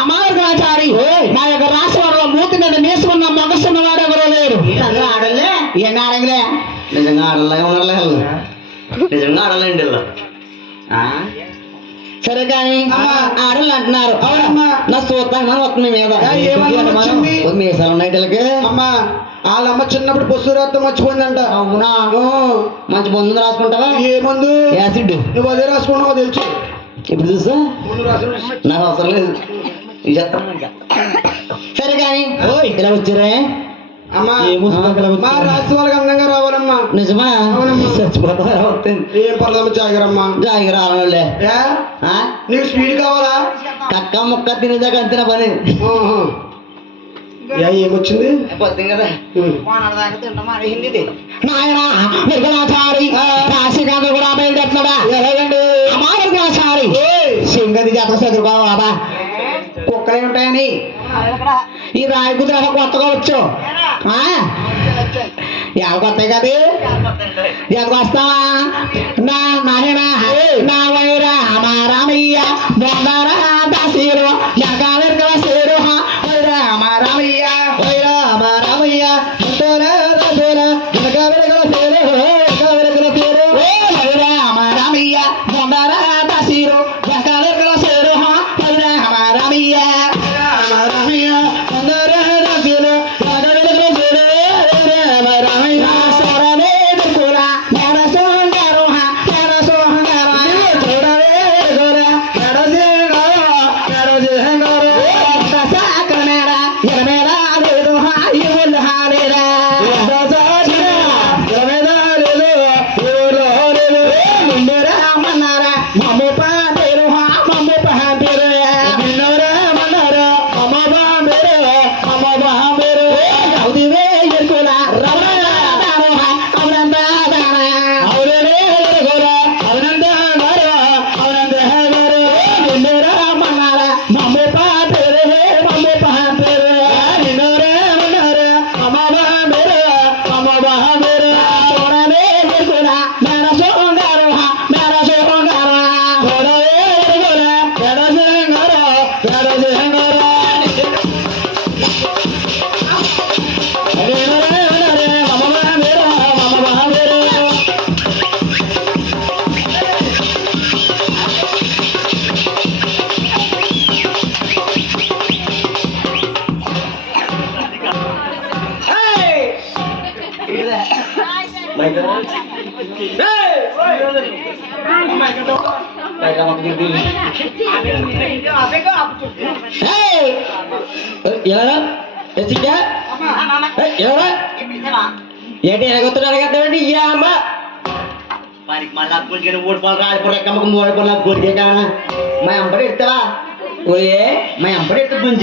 అమాయకాచారి నా యొక్క రాశి వాళ్ళ మూతి మీద నేసుకున్న మగసున్న వాడు ఎవరో లేరు. ఆడలే ఏం ఆడలే నిజంగా ఆడలే ఉన్నారులే నిజంగా ఆడలేండి సరే కానీ ఆడలు అంటున్నారు నా చూస్తాను వస్తుంది మీద మీసాలు ఉన్నాయి వీళ్ళకి. అమ్మా వాళ్ళమ్మ చిన్నప్పుడు పశువు రక్తం మర్చిపోయిందంట. అవునా మంచి మందు రాసుకుంటావా? ఏ మందు? యాసిడ్. నువ్వు అదే రాసుకున్నావు తెలుసు. ఇప్పుడు చూసా నాకు అవసరం లేదు. సరే కానీ ఇలా వచ్చారే అమ్మా మా రాసి వాళ్ళకి అందంగా రావాలమ్మా. నిజమా? చచ్చిపోతా ఏం పర్లేదు జాగిరమ్మా. జాగిర రావాలే నీకు స్పీడ్ కావాలా? కక్క ముక్క తినేదాకా అంతేనా పని. ఏమొచ్చింది కదా నాయన నిర్గలాచారి కాశీకాంత కూడా బయలుదేరుతున్నాడా? ఎలాగండి అమాయకాచారి సింగతి జాతర చదువుకోవా బాబా. కుక్కలే ఉంటాయని ఈ రాయి కుదిర కొత్తగా వచ్చు ఎవరికి వస్తాయి కదా ఎవరికి వస్తావా? నా నాయన నా వైరా మా రామయ్య బొందారా దాసీరు జగాలెరగల సేరు వైరా మా రామయ్య వైరా మా రామయ్య బొందారా దాసీరు జగాలెరగల సేరు జగాలెరగల సేరు వైరా మా రామయ్య బొందారా దాసీరు జగాలెరగల సేరు వైరా మా రామయ్య మా రామయ్య బొందారా దాసీరు జగాలెరగల సేరు మా రామయ్య సోరనే దుకురా నేర సోంగారు నేర సోంగారు చూడవే గోరా నడజే గోరా నడజే గోరా దసాకనేరా ఎరమేరా దేదో హాయిల్ హాలేరా దసాకనేరా ఎరమేరా దేదో ఓలో ఓలో నిన్నరా మన్నారా మమ్మ పాదేరు మమ్మ పాదేరు నిన్నరా మన్నారా మమ్మ బామేరు మమ్మ బామేరు అవుదివే ఎర్కులా రమణా దానో అవనంద దానా అవురే గోరా అవనంద గోరా అవనంద గోరా నిన్నరా మన్నారా మమ్మ పాదేరు మమ్మ పాదేరు నిన్నరా మన్నారా మమ్మ బామేరు మమ్మ బామేరు సోరనే ఎర్కులా మేర సోంగారు మేర సోంగారు గోరే గోరా మేర సోంగారు మేర సోంగారు ఏంటి ఎగొత్తున్నాడు కదండి ఇయ్యా అమ్మ వారికి మళ్ళా గుడికి ఓడిపోవాలి రాలిపోయి ఎక్కమ్మకు ఓడిపోయినా గుడికే కానా మా అంపడి ఎడతావా ఓయే మా అంపడి ఎడుతుంది